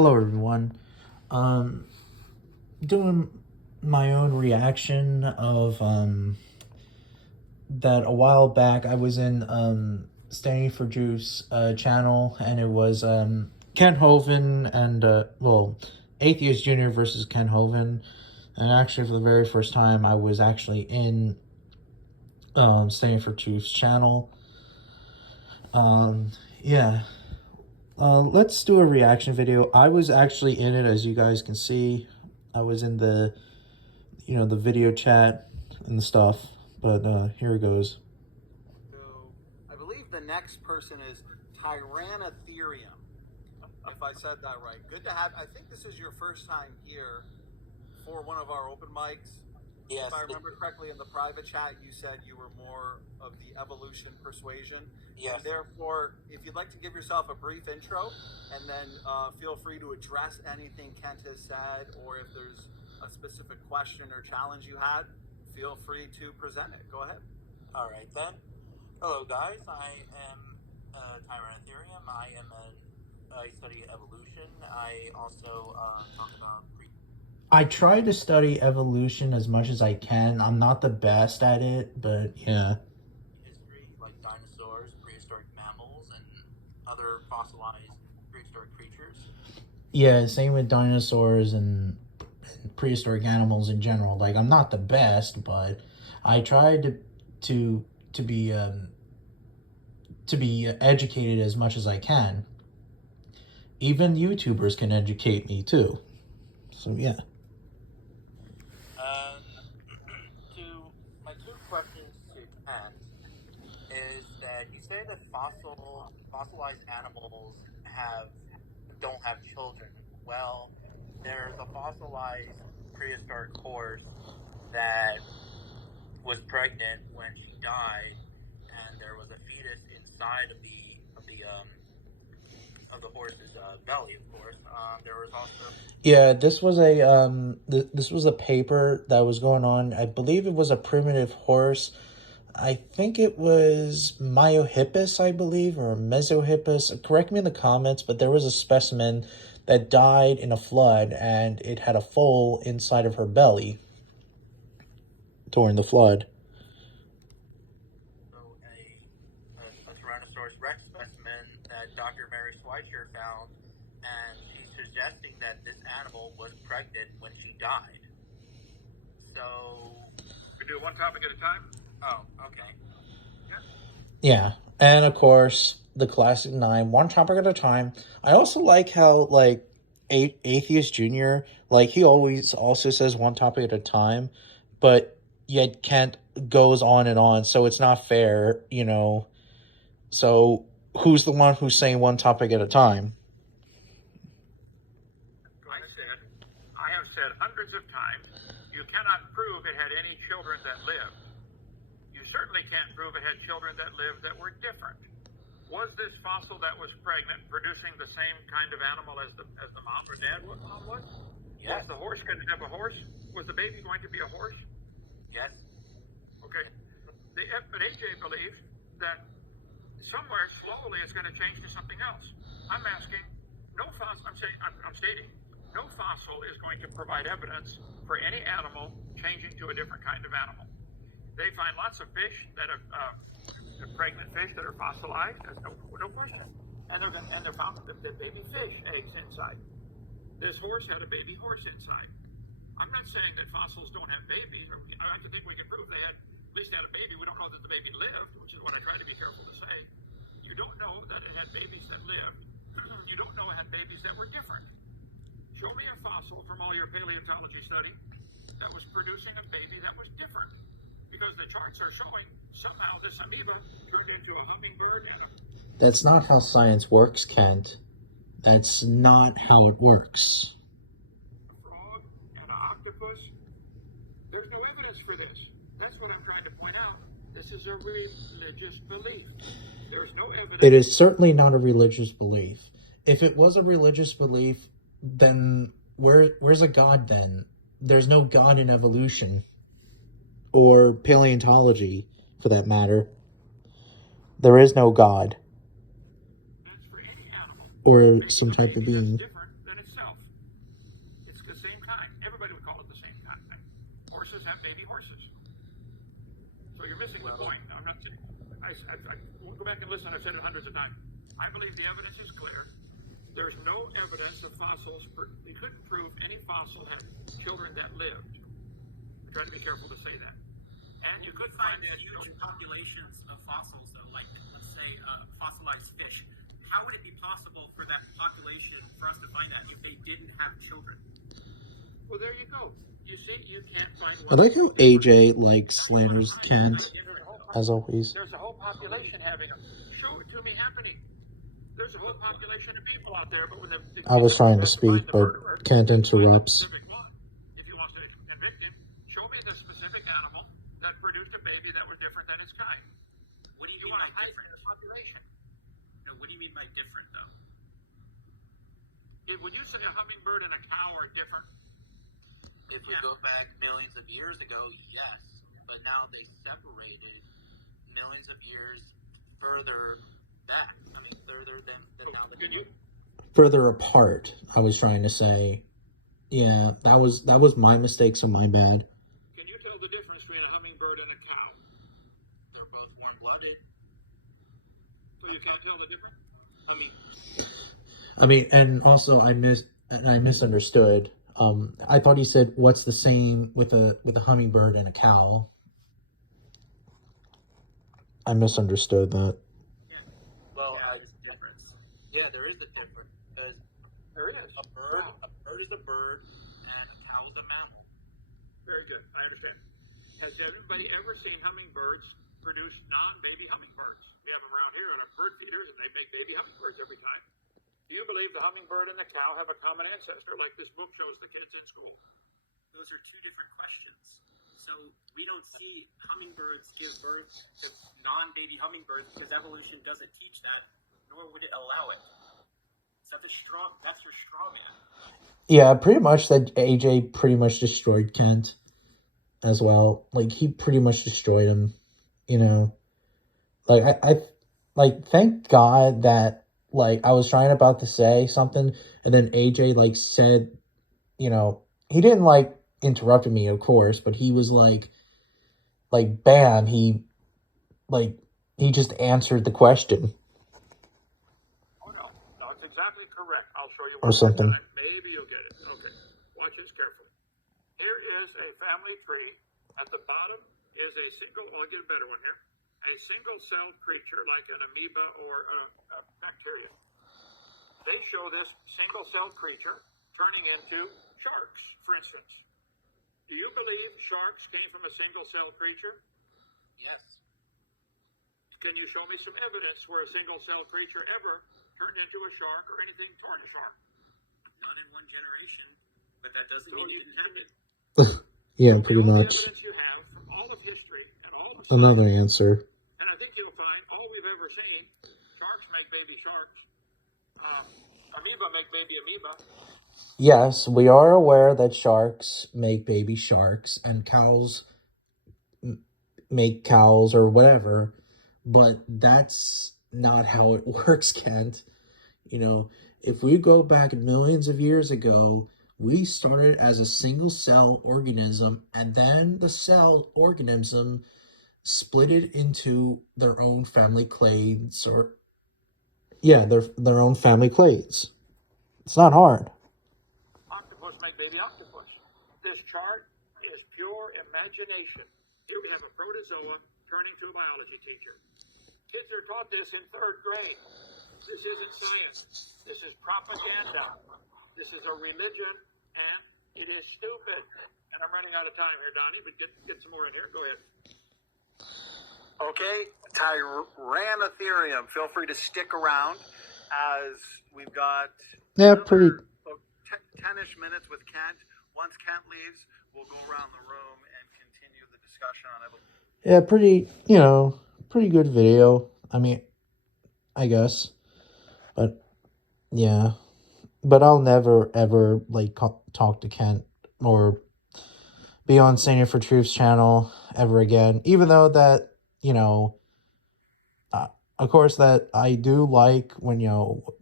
Hello everyone. Um Doing my own reaction of that a while back I was in Standing for Juice channel, and it was Kent Hovind and Atheist Junior versus Kent Hovind. And actually for the very first time I was actually in Standing for Juice channel. Yeah. Let's do a reaction video. I was actually in it, as you guys can see. I was in the, the video chat and the stuff. But here it goes. So I believe the next person is Tyrannotherium, if I said that right. Good to have. I think this is your first time here for one of our open mics. Yes. If I remember correctly, in the private chat, you said you were more of the evolution persuasion. Yes. And therefore, if you'd like to give yourself a brief intro, and then feel free to address anything Kent has said, or if there's a specific question or challenge you had, feel free to present it. Go ahead. All right, then. Hello, guys. I am Tyrannotherium. I study evolution. I also talk about... I try to study evolution as much as I can. I'm not the best at it, but yeah. History, like dinosaurs, prehistoric mammals, and other fossilized prehistoric creatures. Yeah, same with dinosaurs and prehistoric animals in general. Like, I'm not the best, but I tried to be educated as much as I can. Even YouTubers can educate me too. So yeah. My two questions to Kent is that you say that fossilized animals don't have children. Well, there's a fossilized prehistoric horse that was pregnant when she died, and there was a fetus inside of the horse's belly. Of course, there was also this was a paper that was going on. I believe it was a primitive horse. I think it was Myohippus, I believe, or Mesohippus. Correct me in the comments, but there was a specimen that died in a flood, and it had a foal inside of her belly during the flood. So a Tyrannosaurus Rex specimen that Dr. Mary Schweitzer found, and she's suggesting that this animal was pregnant when she died. So we do it one topic at a time? Oh, okay. Yeah, and of course, the classic 9, one topic at a time. I also like how, like, Atheist Junior, like, he always also says one topic at a time, but yet Kent goes on and on, so it's not fair, So, who's the one who's saying one topic at a time? I have said hundreds of times, you cannot prove it had any children that lived. You certainly can't prove it had children that lived that were different. Was this fossil that was pregnant producing the same kind of animal as the mom or dad was? Yes. Was the horse going to have a horse? Was the baby going to be a horse? Yes. Okay. But AJ believes that somewhere slowly it's going to change to something else. I'm asking, I'm stating, no fossil is going to provide evidence for any animal changing to a different kind of animal. They find lots of fish that are pregnant fish that are fossilized. That's no question. And they're found the baby fish eggs inside. This horse had a baby horse inside. I'm not saying that fossils don't have babies. I think we can prove they at least had a baby. We don't know that the baby lived, which is what I try to be careful to say. You don't know that it had babies that lived. You don't know it had babies that were different. Show me a fossil from all your paleontology study that was producing a baby that was different. Because the charts are showing somehow this amoeba turned into a hummingbird and That's not how science works, Kent. That's not how it works. A frog and an octopus. There's no evidence for this. That's what I'm trying to point out. This is a religious belief. There's no evidence. It is certainly not a religious belief. If it was a religious belief, then where's a God then? There's no God in evolution. Or paleontology, for that matter. There is no God. For any animal, or some type of being. Different than its baby horses. So you're missing the point. I'm not saying. I go back and listen. I've said it hundreds of times. I believe the evidence is clear. There's no evidence of fossils. We couldn't prove any fossil had children that lived. I'm trying to be careful to say that. And you could find huge populations of fossils, though, like let's say fossilized fish. How would it be possible for that population for us to find that if they didn't have children? Well, there you go. You see, you can't find I one. like how AJ slanders Kent, as always. There's a whole population having them. Show it to me happening. There's a whole population of people out there, but when the I was trying to speak, but Kent interrupts. If he wants to convict him, show me the specific animal that produced a baby that was different than its kind. What do you mean want by to hide different? the population. No, what do you mean by different, though? When you say a hummingbird and a cow are different, If we go back millions of years ago, yes. But now they separated millions of years further back. I mean, further than now. can you? Further apart, I was trying to say. Yeah, that was my mistake, so my bad. Can you tell the difference between a hummingbird and a cow? They're both warm-blooded. So you can't tell the difference? I mean, and also I misunderstood. I thought he said, "What's the same with a hummingbird and a cow?" I misunderstood that. Well, Yeah, there's a difference. yeah, there is a difference. Because There is. a bird is a bird, and a cow is a mammal. Very good. I understand. Has everybody ever seen hummingbirds produce non-baby hummingbirds? We have them around here at our bird feeders, and they make baby hummingbirds every time. Do you believe the hummingbird and the cow have a common ancestor like this book shows the kids in school? Those are two different questions. So we don't see hummingbirds give birth to non-baby hummingbirds because evolution doesn't teach that, nor would it allow it. So that's your straw man. Yeah, pretty much that AJ pretty much destroyed Kent as well. Like, he pretty much destroyed him, you know. Like, I thank God that, like, I was trying about to say something, and then AJ, like, said, you know, he didn't, like, interrupt me, of course, but he was, like, bam, he just answered the question. Oh, no. No, it's exactly correct. I'll show you Or something. Maybe you'll get it. Okay. Watch this carefully. Here is a family tree. At the bottom is I'll get a better one here. A single-celled creature like an amoeba or a bacteria. They show this single-celled creature turning into sharks, for instance. Do you believe sharks came from a single-celled creature? Yes. Can you show me some evidence where a single-celled creature ever turned into a shark or anything toward a shark? Not in one generation, but that doesn't mean you didn't have it. Yeah, pretty The only much. evidence you have from all of history and all of Another science, answer. and I think you'll find all we've ever seen, sharks make baby sharks. Amoeba make baby amoeba. Yes, we are aware that sharks make baby sharks and cows make cows or whatever, but that's not how it works, Kent. You know, if we go back millions of years ago, we started as a single cell organism, and then the cell organism split it into their own family clades, or yeah, their own family clades. It's not hard. Octopus make baby octopus. This chart is pure imagination. Here we have a protozoa turning to a biology teacher. Kids are taught this in 3rd grade. This isn't science. This is propaganda. This is a religion, and it is stupid. And I'm running out of time here, Donnie, but get some more in here. Go ahead. Okay, Tyrannotherium. Feel free to stick around as we've got Pretty. 10-ish minutes with Kent. Once Kent leaves, we'll go around the room and continue the discussion on it. Yeah, pretty good video. I mean, I guess, but yeah, but I'll never ever talk to Kent or be on Senior for Truth's channel ever again. Even though that of course that I do like when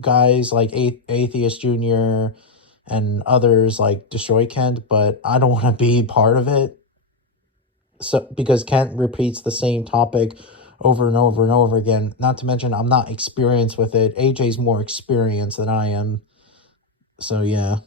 guys like Atheist Junior and others like destroy Kent, but I don't want to be part of it. So because Kent repeats the same topic over and over and over again. Not to mention I'm not experienced with it. AJ's more experienced than I am. So yeah.